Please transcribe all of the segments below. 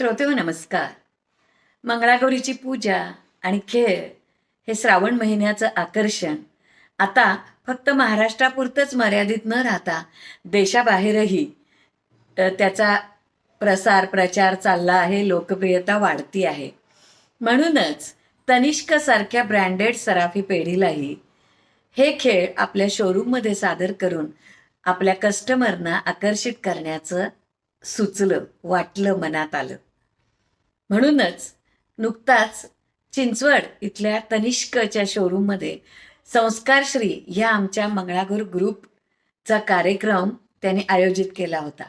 श्रोते हो नमस्कार. मंगळागौरीची पूजा आणि खेळ हे श्रावण महिन्याचं आकर्षण. आता फक्त महाराष्ट्रापुरतंच मर्यादित न राहता देशाबाहेरही त्याचा प्रसार प्रचार चालला आहे लोकप्रियता वाढती आहे. म्हणूनच तनिष्कसारख्या ब्रँडेड सराफी पेढीलाही हे खेळ आपल्या शोरूममध्ये सादर करून आपल्या कस्टमरना आकर्षित करण्याचं सुचलं वाटलं मनात आलं. म्हणूनच नुकताच चिंचवड इथल्या तनिष्कच्या शोरूममध्ये संस्कारश्री ह्या आमच्या मंगळागौर ग्रुपचा कार्यक्रम त्यांनी आयोजित केला होता.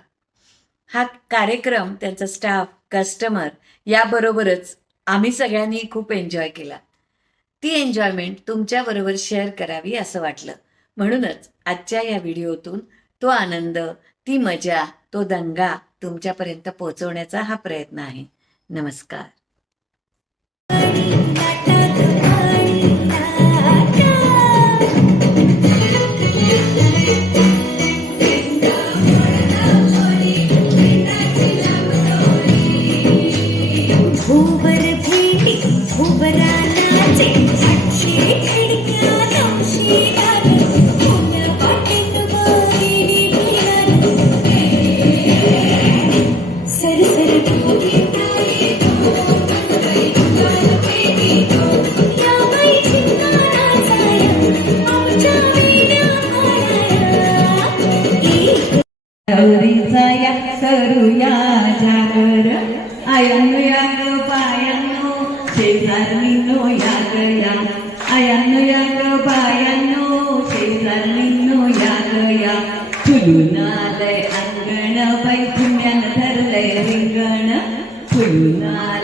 हा कार्यक्रम त्यांचा स्टाफ कस्टमर याबरोबरच आम्ही सगळ्यांनी खूप एन्जॉय केला. ती एन्जॉयमेंट तुमच्याबरोबर शेअर करावी असं वाटलं. म्हणूनच आजच्या या व्हिडिओतून तो आनंद ती मजा तो दंगा तुमच्यापर्यंत पोहोचवण्याचा हा प्रयत्न आहे. नमस्कार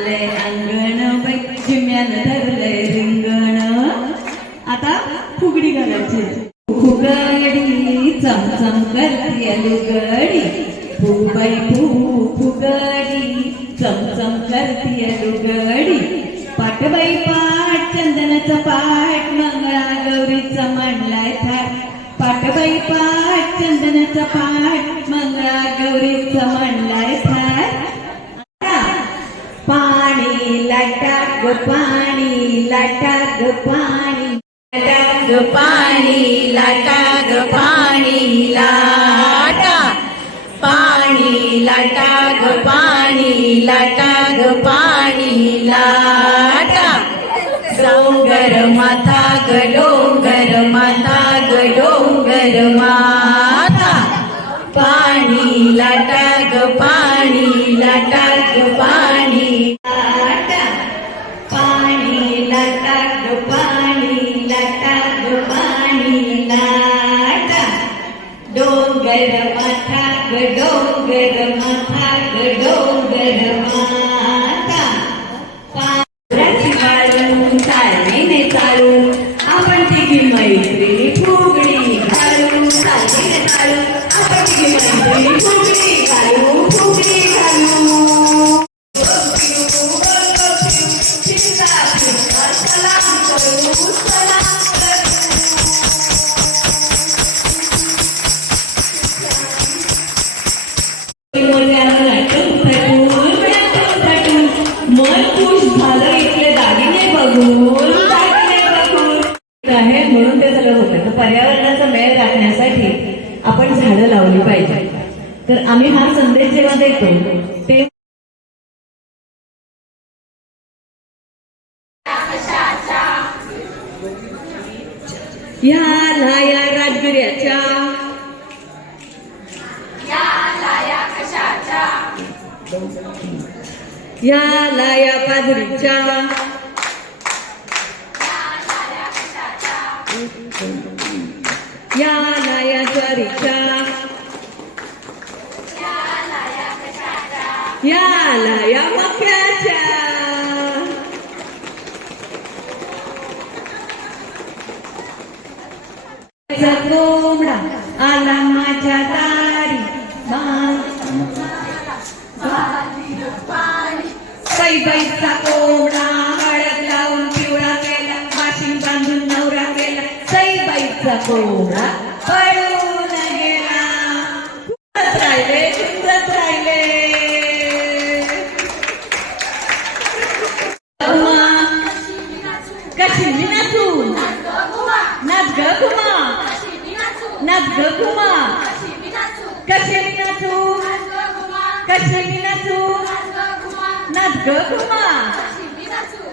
फुलून अंगण बाई धरले रिंगण. आता फुगडी घालायची. फुगडी चमचम करते लुगडी फुगबाई फू फुगडी चमचम करते लुगडी पाटबाई पाट चंदनाचा पाट मंगळा गौरीचा मांडलाय थाट पाटबाई पाट चंदनाचा पाट मंगळा गौरीचा मांडलाय थाट पाणी लाटा ग पाणी लाटा ग पाणी लाटा ग पाणी लाटा ग पाणी लाटा. पाणी लाटा ग पाणी लाटा ग पाणी लाटा. डोंगर माथा ग डोंगर माथा ग डोंगर माथा. पाणी लाटा ग पाणी डोंगर माथा ग डोंगर माथा झालं इथले दागिने बघून दागिने बघून आहे म्हणून ते सगळं होतं तर पर्यावरणाचा मेळ राखण्यासाठी आपण झाडं लावली पाहिजे तर आम्ही हा संदेश जेव्हा देतो ते या लाया राजगिऱ्याच्या या लाया बाजरीच्या या लाया ज्वारीच्या या लाया मक्याच्या कोंबडा आला माझ्या बैसा कोंबडा हळद लावून पिवळा केला माशी बांधून नवरा केला. कशी मी नाचू घुमा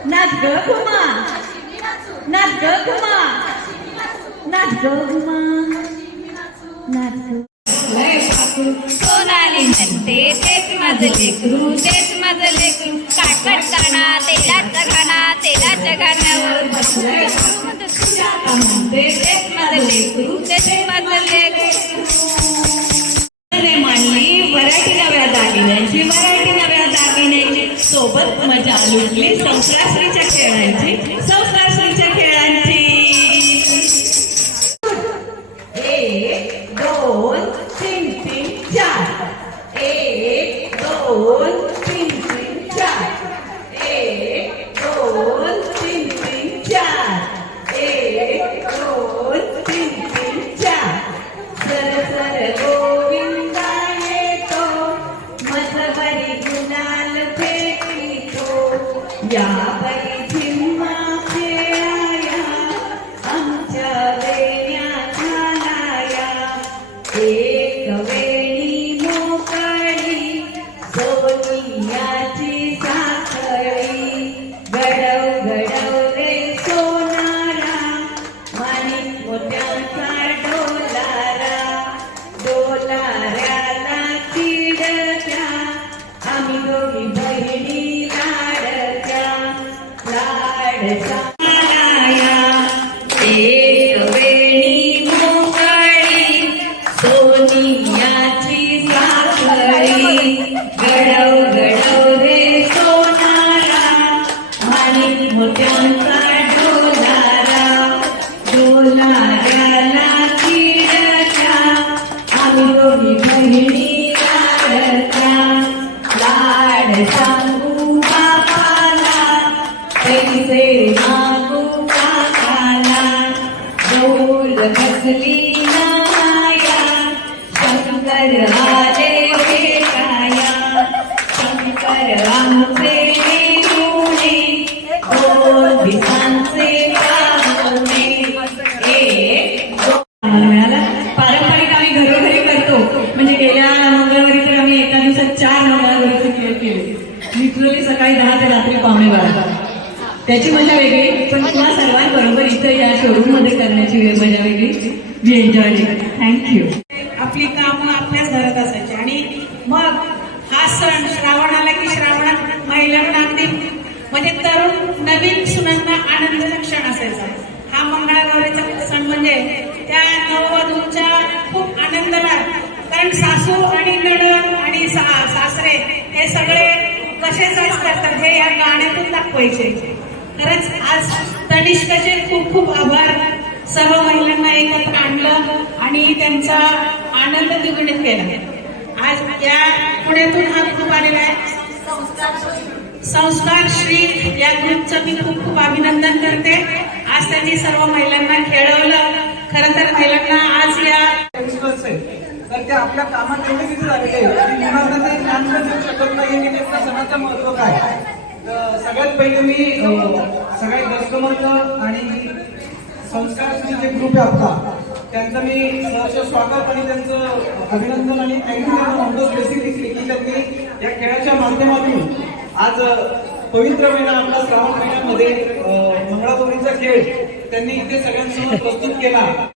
नाच ग घुमा नाच ग घुमा नाच ग सोनाली म्हणते तेच माझं लेकरू तेच माझं लेकरू काटकट काना तेलाचं घाणा तेलाच्या घाण्यावर म्हणते तेच माझं लेकरू तेच माझं लेकरू रे मांडली व्हरायटी नव्या दागिन्यांची व्हरायटी सोबत मजा लुटली. संक्रांतीच्या खेळांची आम्ही Ladies. त्याची मजा वेगळी पण तुम्हा सर्वांबरोबर इथं या शोरूममध्ये करण्याची मजा वेगळी. वी एन्जॉय थँक्यू आपली कामं आपल्याच घरात असायची. आणि मग हा सण श्रावण आला की श्रावणात महिलांना अगदी म्हणजे तरुण नवीन सुनांना आनंद क्षण असायचा. हा मंगळागौरीचा सण म्हणजे त्या नववधूंच्या खूप आनंदाला कारण सासू आणि नणद आणि सासरे हे सगळे कसे साज करतात हे या गाण्यातून दाखवायचे. खरंच आज तनिष्काचे खूप खूप आभार. सर्व महिलांना एकत्र आणलं आणि त्यांचा आनंद द्विगुणित केला. आज या पुण्यातून हा ग्रुप आलेला आहे. संस्कार श्री या ग्रुपचं मी खूप खूप अभिनंदन करते. आज त्यांनी सर्व महिलांना खेळवलं. खरं तर महिलांना आज या तर ते आपल्या कामात एवढे किती झालेले आणि मुलांना ते ज्ञान देऊ शकत नाही की नेमकं सणाचं महत्त्व काय? तर सगळ्यात पहिले मी हो, सगळ्या कस्टमरचं आणि संस्कार जे ग्रुप आहे आपला त्यांचं मी सहर्ष स्वागत आणि त्यांचं अभिनंदन आणि थँक्यू त्यांना म्हणतो स्पेसिफिकली की त्यांनी या खेळाच्या माध्यमातून आज पवित्र महिना आपला श्रावण महिन्यामध्ये मंगळागौरीचा खेळ त्यांनी इथे सगळ्यांसमोर प्रस्तुत केला.